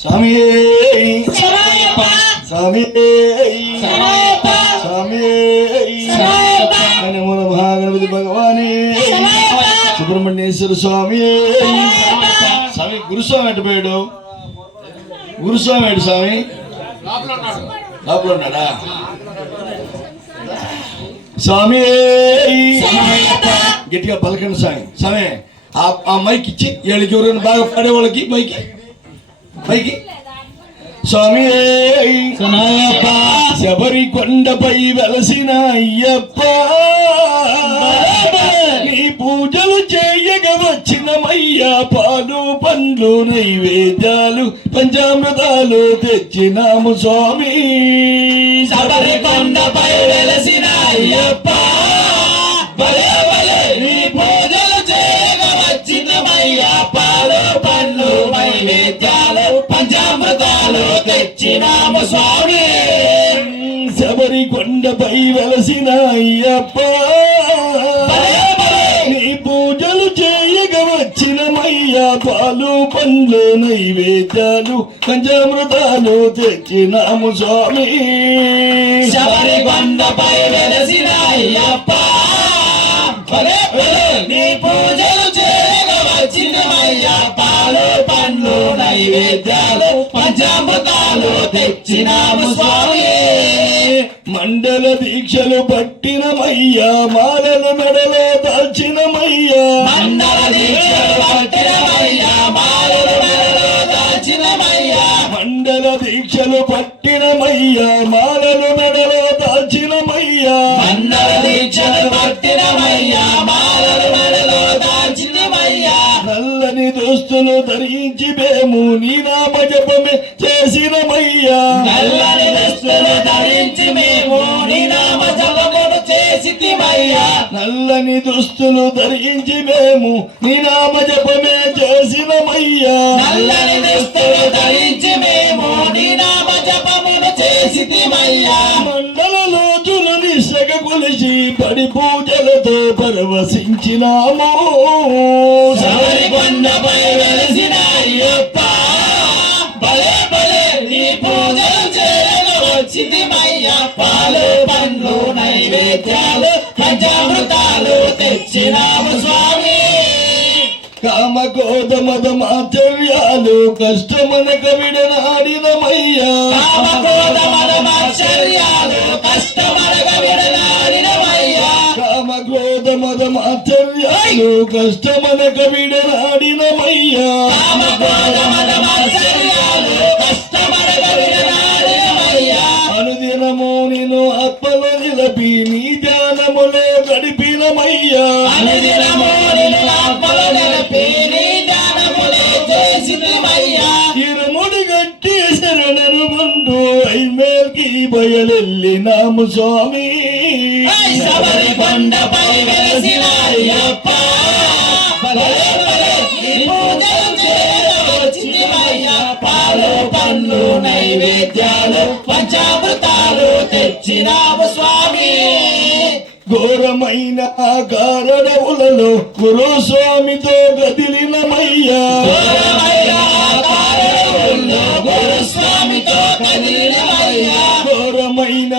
స్వామి స్వామి స్వామి నమో మహాగణపతి భగవానే సుబ్రహ్మణ్యేశ్వర స్వామి. స్వామి గురుస్వామి ఎట్టుపోయాడు? గురుస్వామి ఏంటి స్వామి? లోపల ఉన్నాడా? స్వామి గట్టిగా పలకండి స్వామి. స్వామి ఆ మైక్ ఇచ్చి వీళ్ళకి ఎవరైనా బాగా పాడే వాళ్ళకి మైకి స్వామి. శబరి కొండపై వెలసిన అయ్యప్ప నీ పూజలు చేయగా వచ్చినమయ్యా, పాలు పండ్లు నైవేద్యాలు పంచామృతాలు తెచ్చినాము స్వామి. శబరి కొండపై వెలసిన అయ్యప్ప నీ పూజలు చేయగా వచ్చినమయ్యా, పాలు పండ్లు నైవేద్యాలు పంచామృతాలు తెచ్చినాము స్వామి. శబరి కొండపై వెలసిన అయ్యప్ప నీ పూజలు చేయగా వచ్చినమయ్యా, పాలు పండ్లు నైవేద్యాలు పంచామృతాలు తెచ్చినాము స్వామి. శబరి కొండపై వెలసిన అయ్యప్ప నీ పూజలు చేయగా వచ్చినమయ్యా, పాలు పండ్లు నైవేద్యాలు పంచామృతాలు తెచ్చినాము స్వామి. మండల దీక్షలు పట్టినమయ్యా, మాలలు మెడలో దాల్చినమయ్యా, మండల దీక్షలు పట్టినమయ్యా, మాలలు మెడలో దాల్చినమయ్యా, మండల దీక్షలు పట్టినమయ్యా, మాలలు మెడలో దాల్చినమయ్యా, మండల దీక్షలు పట్టినమయ్యా, మాలలు మెడలో దాల్చినమయ్యా, నల్లని దుస్తులు ధరించి మేము నీ నామ జపమే చేసినమయ్యా, నల్లని దుస్తులు ధరించి మేము నీ నామ జపమును చేసితిమయ్యా, నల్లని దుస్తులు ధరించి మేము నీ నామ జపమే చేసినమయ్యా, నల్లని దుస్తులు ధరించి మేము నీ నామ జపమును చేసితిమయ్యా, మండల రోజులు నిశ్చగ కొలిసి పడి పూజలతో పరవశించినాము. శబరి కొండపై వెలసిన అయ్యప్ప నీ పూజలు చేయగా వచ్చితిమయ్యా, పాలు పండ్లు నైవేద్యాలు పంచామృతాలు తెచ్చినాము స్వామి. కామ క్రోధ మద మాచర్యాలు కష్టమనక విడనాడినమయ్యా, కామ క్రోధ మద మాత్సర్యాలు కష్టమనక విడనాడినమయ్యా, కామ క్రోధ మద మాచర్యాలు కష్టమనక విడనాడినమయ్యా, కామ క్రోధ మద మాత్సర్యాలు కష్టమనక విడనాడినమయ్యా, అనుదినము నిన్ను ఆత్మలో నిలపి నీ ధ్యానములో గడిపినమయ్యా, అనుదినము నిన్ను ఆత్మలో నిలిపి నీ ధ్యానములే చేసితిమయ్యా, ఇరుముడి గట్టి శరణను ముందు ఐమేల్కి బయలెల్లినాము స్వామి. శబరి కొండపై వెలసిన అయ్యప్ప నీ పూజలు చేయగా వచ్చితిమయ్యా, పాలు పండ్లు నైవేద్యాలు పంచామృతాలు తెచ్చినాము స్వామి. ఘోరమైన కారణములలో గురుస్వామితో గదిలినమయ్యా, ఘోరమైన కారణములలో గురుస్వామితో కదిలినమయ్యా, ఘోరమైన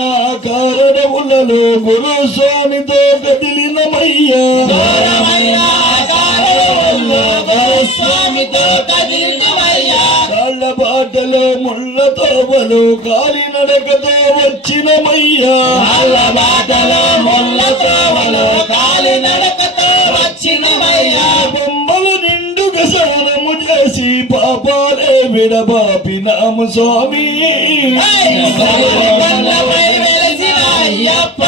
కారణములలో గురుస్వామితో గదిలినమయ్యా, ఘోరమైన కారణములలో గురుస్వామితో కదిలినమయ్యా, కాళ్ళ బాటలో ముళ్ళ తోవలు కాలినడకతో వచ్చినమయ్యా, కాళ్ళ బాటలో ముళ్ళ త్రోవలో కాలినడకతో వచ్చినమయ్యా, బొమ్మలు నిండుగా స్నానము చేసి పాపాలే విడబాపినాము స్వామి. శబరి కొండపై వెలసిన అయ్యప్ప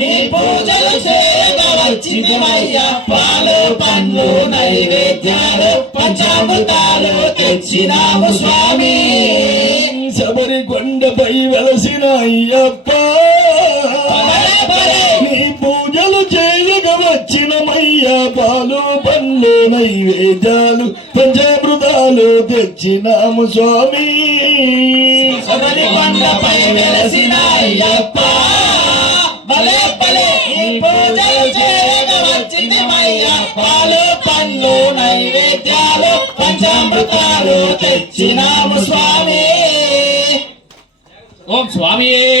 నీ పూజలు చేయగా వచ్చితిమయ్యా, పాలు పండ్లు నైవేద్యాలు పంచామృతాలు తెచ్చినాము స్వామి. శబరి కొండపై వెలసిన అయ్యప్ప నీ పూజలు చేయగా వచ్చినమయ్యా, పాలు పండ్లు నైవేద్యాలు పంచామృతాలు తెచ్చినాము స్వామి. శబరి కొండపై వెలసిన అయ్యప్ప నీ పూజలు చేయగా వచ్చితిమయ్యా, పాలు పండ్లు నైవేద్యాలు పంచామృతాలు అమృతాలు తెచ్చినాము స్వామి. ఓం స్వామియే